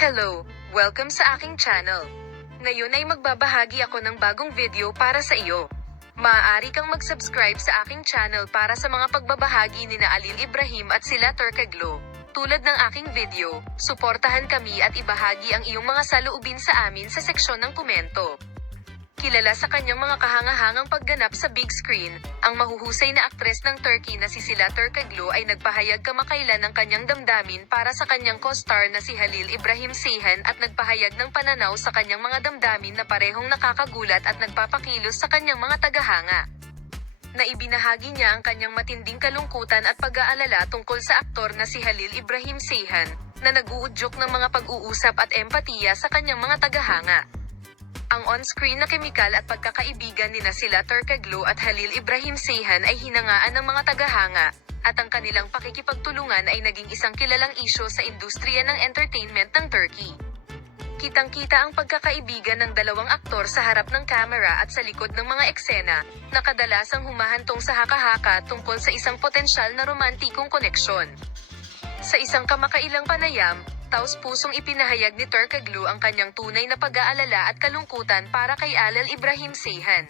Hello! Welcome sa aking channel. Ngayon ay magbabahagi ako ng bagong video para sa iyo. Maaari kang mag-subscribe sa aking channel para sa mga pagbabahagi nina Alil Ibrahim at sila Turkaglo. Tulad ng aking video, suportahan kami at ibahagi ang iyong mga saloobin sa amin sa seksyon ng komento. Kilala sa kanyang mga kahangahangang pagganap sa big screen, ang mahuhusay na aktres ng Turkey na si Sila Turkaglo ay nagpahayag kamakailan ng kanyang damdamin para sa kanyang co-star na si Halil Ibrahim Ceyhan at nagpahayag ng pananaw sa kanyang mga damdamin na parehong nakakagulat at nagpapakilos sa kanyang mga tagahanga. Naibinahagi niya ang kanyang matinding kalungkutan at pag-aalala tungkol sa aktor na si Halil Ibrahim Ceyhan, na nag-uudyok ng mga pag-uusap at empatiya sa kanyang mga tagahanga. Ang on-screen na kemikal at pagkakaibigan nina Sila Turkaglo at Halil Ibrahim Ceyhan ay hinangaan ng mga tagahanga, at ang kanilang pakikipagtulungan ay naging isang kilalang isyu sa industriya ng entertainment ng Turkey. Kitang-kita ang pagkakaibigan ng dalawang aktor sa harap ng kamera at sa likod ng mga eksena, na kadalasang humahantong sa haka-haka tungkol sa isang potensyal na romantikong koneksyon. Sa isang kamakailang panayam, taos-pusong ipinahayag ni Turkaglo ang kanyang tunay na pag-aalala at kalungkutan para kay Halil Ibrahim Ceyhan.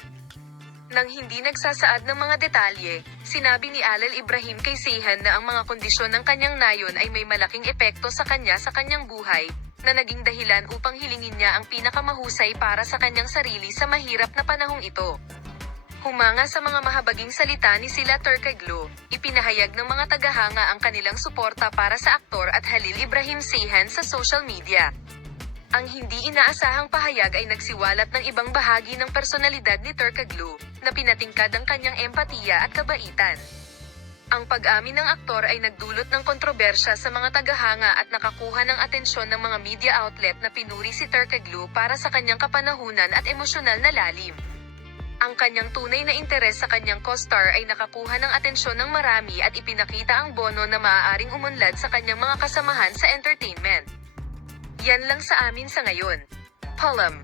Nang hindi nagsasaad ng mga detalye, sinabi ni Halil Ibrahim kay Ceyhan na ang mga kondisyon ng kanyang nayon ay may malaking epekto sa kanyang buhay, na naging dahilan upang hilingin niya ang pinakamahusay para sa kanyang sarili sa mahirap na panahong ito. Humanga sa mga mahabaging salita ni Sila Turkaglo, ipinahayag ng mga tagahanga ang kanilang suporta para sa aktor at Halil Ibrahim Ceyhan sa social media. Ang hindi inaasahang pahayag ay nagsiwalat ng ibang bahagi ng personalidad ni Turkaglo, na pinatingkad ang kanyang empatiya at kabaitan. Ang pag-amin ng aktor ay nagdulot ng kontrobersya sa mga tagahanga at nakakuha ng atensyon ng mga media outlet na pinuri si Turkaglo para sa kanyang kapanahunan at emosyonal na lalim. Ang kanyang tunay na interes sa kanyang co-star ay nakakuha ng atensyon ng marami at ipinakita ang bono na maaaring umunlad sa kanyang mga kasamahan sa entertainment. Yan lang sa amin sa ngayon. Paalam!